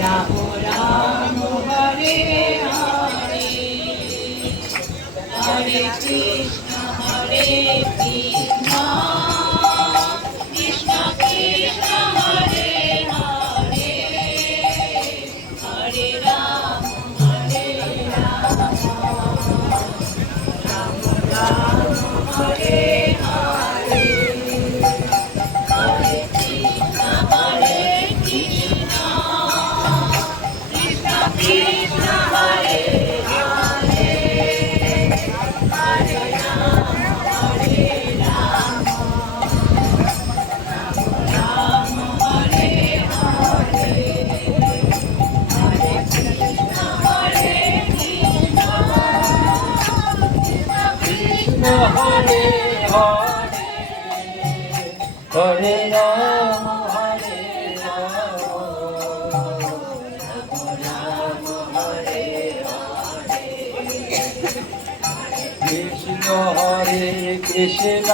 Ram Ram Hare Hare Hare Krishna Krishna Krishna Krishna Hare Hare Hare Ram Ram Ram Hare Hare Hare Krishna Krishna Krishna Krishna Hare Hare Hare Ram Ram Hare Hare Hare Krishna Krishna Krishna Hare Hare Hare Ram Ram Hare Hare Krishna Hare Krishna